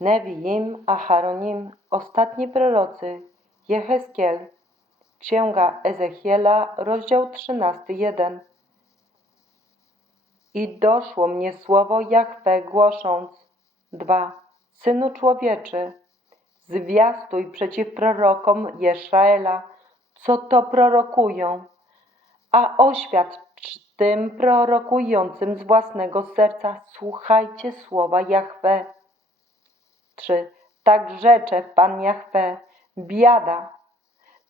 Neviim, Aharonim, ostatni prorocy, Jeheskiel, Księga Ezechiela, rozdział 13, 1. I doszło mnie słowo Jahwe głosząc. 2. Synu człowieczy, zwiastuj przeciw prorokom Jeszaela, co to prorokują, a oświadcz tym prorokującym z własnego serca, słuchajcie słowa Jahwe. 3. Tak rzecze Pan Jahwe, biada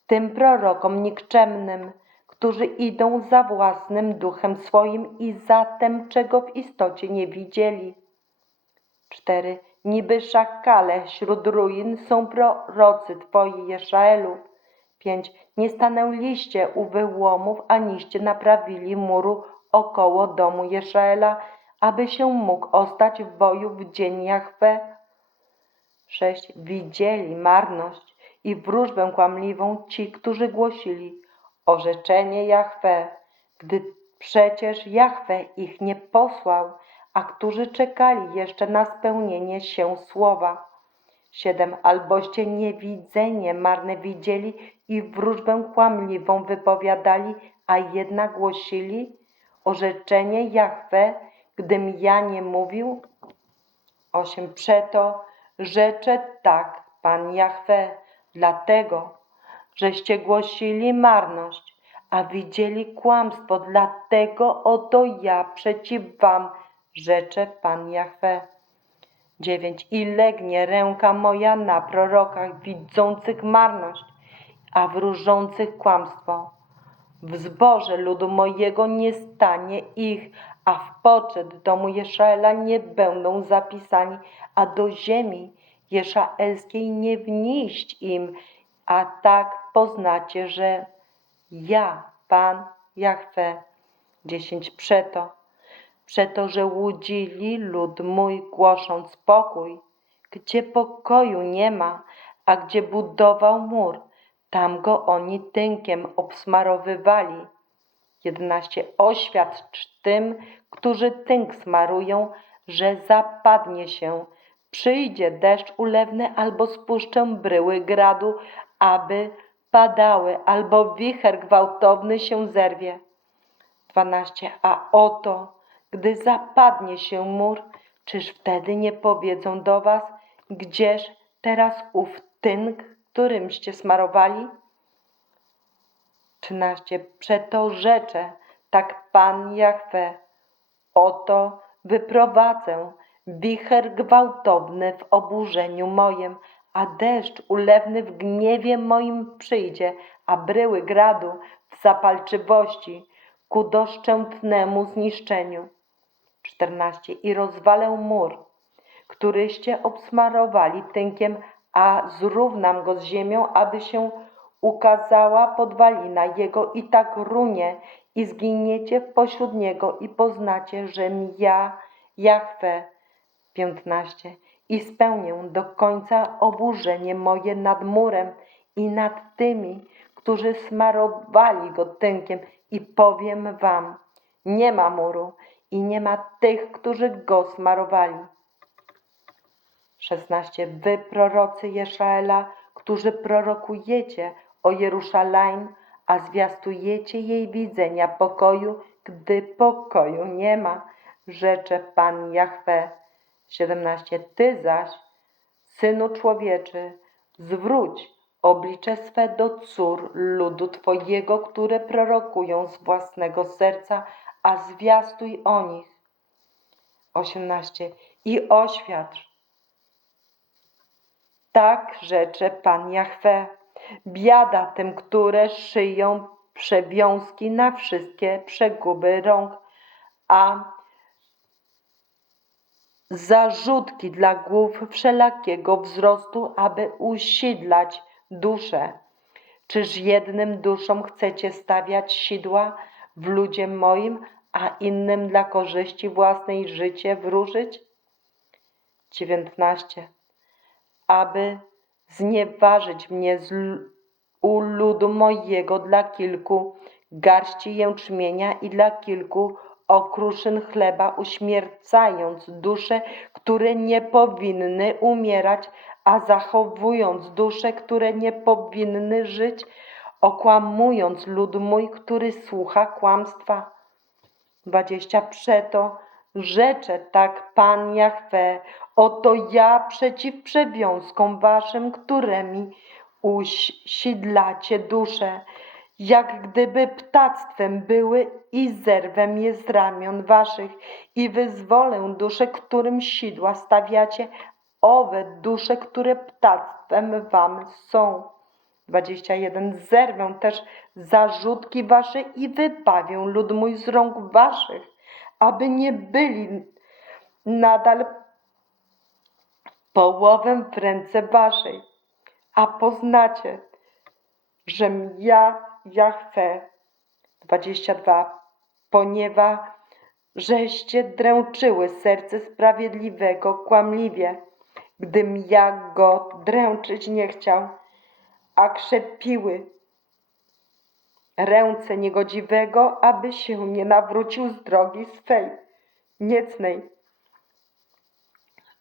tym prorokom nikczemnym, którzy idą za własnym duchem swoim i za tym, czego w istocie nie widzieli. 4. Niby szakale wśród ruin są prorocy Twoi, Jeszaelu. 5. Nie stanęliście u wyłomów, aniście naprawili muru około domu Jeszaela, aby się mógł ostać w boju w dzień Jahwe. 6. Widzieli marność i wróżbę kłamliwą ci, którzy głosili orzeczenie Jahwe, gdy przecież Jahwe ich nie posłał, a którzy czekali jeszcze na spełnienie się słowa. 7. Alboście niewidzenie marne widzieli i wróżbę kłamliwą wypowiadali, a jednak głosili orzeczenie Jahwe, gdym ja nie mówił? 8. Przeto rzecze tak Pan Jahwe, dlatego, żeście głosili marność, a widzieli kłamstwo, dlatego oto ja przeciw wam rzeczę Pan Jahwe. 9. I legnie ręka moja na prorokach widzących marność, a wróżących kłamstwo. W zboże ludu mojego nie stanie ich, a w poczet domu Jeszaela nie będą zapisani, a do ziemi jeszaelskiej nie wnieść im, a tak poznacie, że ja, Pan Jahwe. 10. Przeto, przeto, że łudzili lud mój, głosząc pokój, gdzie pokoju nie ma, a gdzie budował mur, tam go oni tynkiem obsmarowywali. 11. Oświadcz tym, którzy tynk smarują, że zapadnie się, przyjdzie deszcz ulewny albo spuszczę bryły gradu, aby padały, albo wicher gwałtowny się zerwie. 12. A oto, gdy zapadnie się mur, czyż wtedy nie powiedzą do was, gdzież teraz ów tynk, którymście smarowali? 13. Przeto rzeczę, tak Pan Jahwe, oto wyprowadzę wicher gwałtowny w oburzeniu moim, a deszcz ulewny w gniewie moim przyjdzie, a bryły gradu w zapalczywości ku doszczętnemu zniszczeniu. 14. I rozwalę mur, któryście obsmarowali tynkiem, a zrównam go z ziemią, aby się ukazała podwalina jego i tak runie i zginiecie pośród niego i poznacie, żem ja, Jahwe. 15. I spełnię do końca oburzenie moje nad murem i nad tymi, którzy smarowali go tynkiem i powiem wam, nie ma muru i nie ma tych, którzy go smarowali. 16. Wy prorocy Jeszaela, którzy prorokujecie o Jeruszalaim, a zwiastujecie jej widzenia pokoju, gdy pokoju nie ma, rzecze Pan Jahwe. 17. Ty zaś, Synu człowieczy, zwróć oblicze swe do cór ludu Twojego, które prorokują z własnego serca, a zwiastuj o nich. 18. I oświadcz. Tak rzecze Pan Jahwe. Biada tym, które szyją przewiązki na wszystkie przeguby rąk, a zarzutki dla głów wszelakiego wzrostu, aby usidlać duszę. Czyż jednym duszom chcecie stawiać sidła w ludzie moim, a innym dla korzyści własnej życie wróżyć? 19. Aby znieważyć mnie z u ludu mojego dla kilku garści jęczmienia i dla kilku okruszyn chleba, uśmiercając dusze, które nie powinny umierać, a zachowując dusze, które nie powinny żyć, okłamując lud mój, który słucha kłamstwa. 20. Przeto rzecze tak Pan Jahwe, oto ja przeciw przewiązkom waszym, którymi usidlacie dusze, jak gdyby ptactwem były i zerwem je z ramion waszych i wyzwolę dusze, którym sidła stawiacie, owe dusze, które ptactwem wam są. 21. Zerwę też zarzutki wasze i wybawię lud mój z rąk waszych, aby nie byli nadal połowem w ręce waszej, a poznacie, żem ja Jahwe. 22. Ponieważ żeście dręczyły serce sprawiedliwego kłamliwie, gdym ja go dręczyć nie chciał, a krzepiły ręce niegodziwego, aby się nie nawrócił z drogi swej niecnej,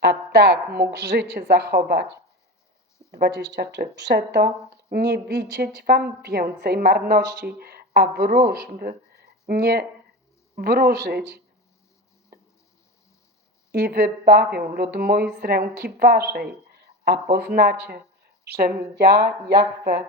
a tak mógł życie zachować. 23. Przeto nie widzieć wam więcej marności, a wróżb nie wróżyć i wybawię lud mój z ręki waszej, a poznacie, żem ja Jahwe.